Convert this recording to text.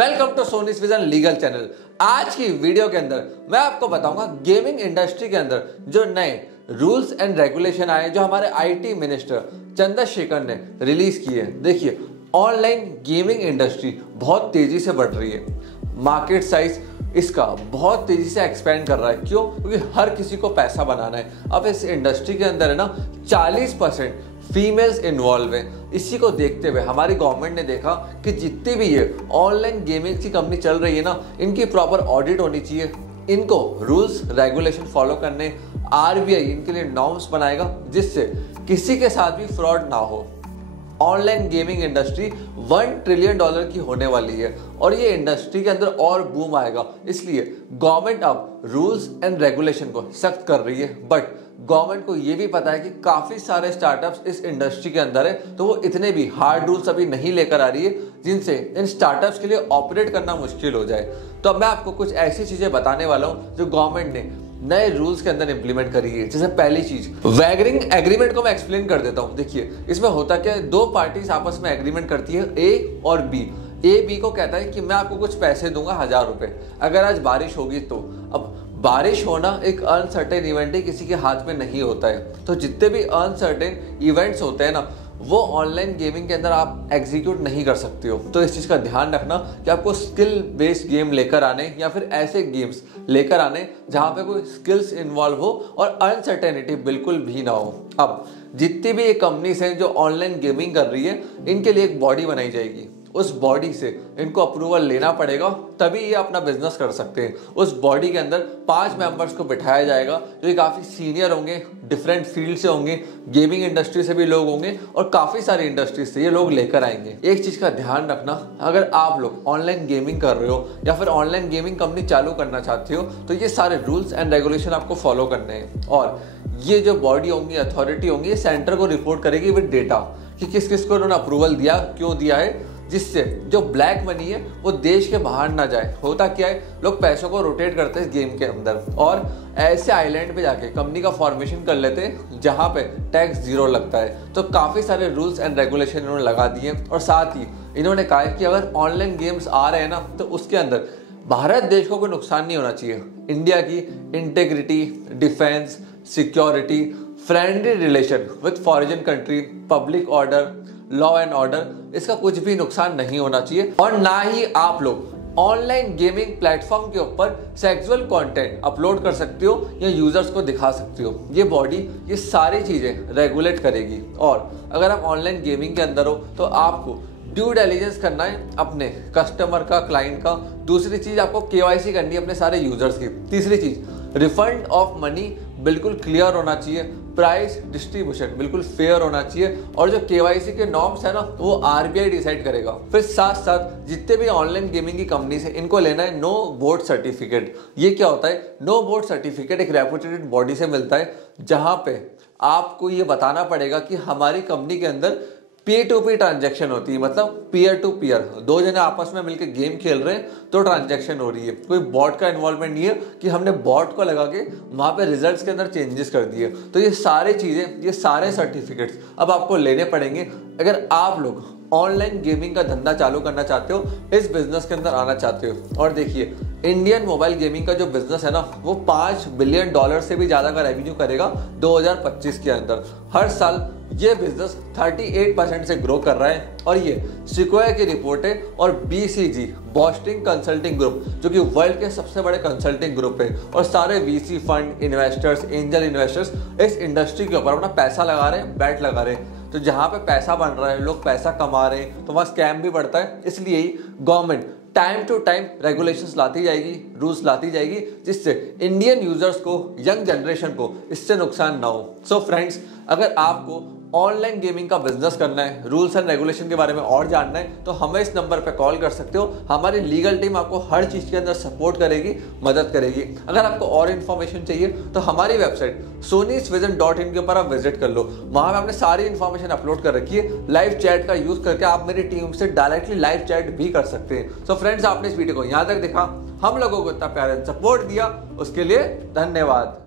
Welcome to Soni's vision legal channel. आज की video के अंदर मैं आपको बताऊंगा गेमिंग इंडस्ट्री के अंदर जो नए रूल्स एंड रेगुलेशन आए जो हमारे आईटी मिनिस्टर चंद्रशेखर ने रिलीज किए। देखिए, ऑनलाइन गेमिंग इंडस्ट्री बहुत तेजी से बढ़ रही है। मार्केट साइज इसका बहुत तेजी से एक्सपेंड कर रहा है। क्यों? क्योंकि हर किसी को पैसा बनाना है। अब इस इंडस्ट्री के अंदर है ना 40% फीमेल्स इन्वॉल्व हैं। इसी को देखते हुए हमारी गवर्नमेंट ने देखा कि जितनी भी ये ऑनलाइन गेमिंग की कंपनी चल रही है ना, इनकी प्रॉपर ऑडिट होनी चाहिए। इनको रूल्स रेगुलेशन फॉलो करने आरबीआई इनके लिए नॉर्म्स बनाएगा जिससे किसी के साथ भी फ्रॉड ना हो। ऑनलाइन गेमिंग इंडस्ट्री $1 ट्रिलियन की होने वाली है और ये इंडस्ट्री के अंदर और बूम आएगा। इसलिए गवर्नमेंट अब रूल्स एंड रेगुलेशन को सख्त कर रही है। बट गवर्नमेंट को ये भी पता है कि काफ़ी सारे स्टार्टअप्स इस इंडस्ट्री के अंदर है, तो वो इतने भी हार्ड रूल्स अभी नहीं लेकर आ रही है जिनसे इन स्टार्टअप्स के लिए ऑपरेट करना मुश्किल हो जाए। तो अब मैं आपको कुछ ऐसी चीज़ें बताने वाला हूँ जो गवर्नमेंट ने नए रूल्स के अंदर इंप्लीमेंट करी है। जैसे पहली चीज, वैगरिंग एग्रीमेंट को मैं एक्सप्लेन कर देता हूँ। देखिए, इसमें होता क्या है, दो पार्टीज आपस में एग्रीमेंट करती है, ए और बी। ए बी को कहता है कि मैं आपको कुछ पैसे दूंगा 1000 रुपए अगर आज बारिश होगी तो। अब बारिश होना एक अनसर्टेन इवेंट है, किसी के हाथ में नहीं होता है। तो जितने भी अनसर्टेन इवेंट्स होते हैं ना, वो ऑनलाइन गेमिंग के अंदर आप एग्जीक्यूट नहीं कर सकते हो। तो इस चीज़ का ध्यान रखना कि आपको स्किल बेस्ड गेम लेकर आने या फिर ऐसे गेम्स लेकर आने जहाँ पे कोई स्किल्स इन्वॉल्व हो और अनसर्टेनिटी बिल्कुल भी ना हो। अब जितनी भी ये कंपनीज हैं जो ऑनलाइन गेमिंग कर रही है, इनके लिए एक बॉडी बनाई जाएगी। उस बॉडी से इनको अप्रूवल लेना पड़ेगा, तभी ये अपना बिजनेस कर सकते हैं। उस बॉडी के अंदर 5 मेंबर्स को बिठाया जाएगा जो कि काफ़ी सीनियर होंगे, डिफरेंट फील्ड से होंगे, गेमिंग इंडस्ट्री से भी लोग होंगे और काफ़ी सारी इंडस्ट्री से ये लोग लेकर आएंगे। एक चीज़ का ध्यान रखना, अगर आप लोग ऑनलाइन गेमिंग कर रहे हो या फिर ऑनलाइन गेमिंग कंपनी चालू करना चाहते हो, तो ये सारे रूल्स एंड रेगुलेशन आपको फॉलो करने हैं। और ये जो बॉडी होंगी, अथॉरिटी होंगी, ये सेंटर को रिपोर्ट करेगी विद डेटा कि किस किस को उन्होंने अप्रूवल दिया, क्यों दिया है, जिससे जो ब्लैक मनी है वो देश के बाहर ना जाए। होता क्या है, लोग पैसों को रोटेट करते हैं इस गेम के अंदर और ऐसे आइलैंड पे जाके कंपनी का फॉर्मेशन कर लेते हैं जहाँ पे टैक्स 0 लगता है। तो काफ़ी सारे रूल्स एंड रेगुलेशन इन्होंने लगा दिए और साथ ही इन्होंने कहा है कि अगर ऑनलाइन गेम्स आ रहे हैं ना, तो उसके अंदर भारत देश को कोई नुकसान नहीं होना चाहिए। इंडिया की integrity, defence, security, friendly relation with foreign country, public order, law and order, इसका कुछ भी नुकसान नहीं होना चाहिए। और ना ही आप लोग ऑनलाइन गेमिंग प्लेटफॉर्म के ऊपर सेक्सुअल कंटेंट अपलोड कर सकते हो या यूजर्स को दिखा सकते हो। ये बॉडी ये सारी चीजें रेगुलेट करेगी। और अगर आप ऑनलाइन गेमिंग के अंदर हो तो आपको ड्यू डिलिजेंस करना है अपने कस्टमर का, क्लाइंट का। दूसरी चीज, आपको केवाईसी करनी है अपने सारे यूजर्स की। तीसरी चीज, रिफंड ऑफ मनी बिल्कुल क्लियर होना चाहिए। प्राइस डिस्ट्रीब्यूशन बिल्कुल फेयर होना चाहिए और जो केवाईसी के नॉर्म्स है ना, वो आरबीआई डिसाइड करेगा। फिर साथ साथ जितने भी ऑनलाइन गेमिंग की कंपनीज है, इनको लेना है नो बोर्ड सर्टिफिकेट। ये क्या होता है? नो बोर्ड सर्टिफिकेट एक रेपुटेड बॉडी से मिलता है जहां पे आपको ये बताना पड़ेगा कि हमारी कंपनी के अंदर P2P ट्रांजैक्शन होती है, मतलब पीयर टू पीयर, दो जने आपस में मिलकर गेम खेल रहे हैं तो ट्रांजैक्शन हो रही है। कोई बॉट का इन्वॉल्वमेंट नहीं है कि हमने बॉट को लगा के वहां पे रिजल्ट्स के अंदर चेंजेस कर दिए। तो ये सारी चीजें, ये सारे सर्टिफिकेट्स अब आपको लेने पड़ेंगे अगर आप लोग ऑनलाइन गेमिंग का धंधा चालू करना चाहते हो, इस बिजनेस के अंदर आना चाहते हो। और देखिए, इंडियन मोबाइल गेमिंग का जो बिजनेस है ना, वो $5 बिलियन से भी ज्यादा का रेवेन्यू करेगा 2025 के अंदर। हर साल ये बिजनेस 38% से ग्रो कर रहा है और ये सिक्वायर की रिपोर्ट है। और BCG बोस्टन कंसल्टिंग ग्रुप, जो कि वर्ल्ड के सबसे बड़े कंसल्टिंग ग्रुप है, और सारे VC fund investors, angel investors इस इंडस्ट्री के ऊपर अपना पैसा लगा रहे हैं, बैट लगा रहे हैं। तो जहाँ पे पैसा बन रहा है, लोग पैसा कमा रहे हैं, तो वहाँ स्कैम भी बढ़ता है। इसलिए ही government time to time regulations लाती जाएगी, रूल्स लाती जाएगी, जिससे इंडियन यूजर्स को, यंग जनरेशन को इससे नुकसान ना हो। सो फ्रेंड्स, अगर आपको ऑनलाइन गेमिंग का बिजनेस करना है, रूल्स एंड रेगुलेशन के बारे में और जानना है, तो हमें इस नंबर पर कॉल कर सकते हो। हमारी लीगल टीम आपको हर चीज़ के अंदर सपोर्ट करेगी, मदद करेगी। अगर आपको और इन्फॉर्मेशन चाहिए तो हमारी वेबसाइट sonysvision.in के ऊपर आप विजिट कर लो। वहाँ पे हमने सारी इन्फॉर्मेशन अपलोड कर रखी है। लाइव चैट का यूज़ करके आप मेरी टीम से डायरेक्टली लाइव चैट भी कर सकते हैं। सो फ्रेंड्स, आपने इस वीडियो को यहाँ तक देखा, हम लोगों को इतना प्यार एंड सपोर्ट दिया, उसके लिए धन्यवाद।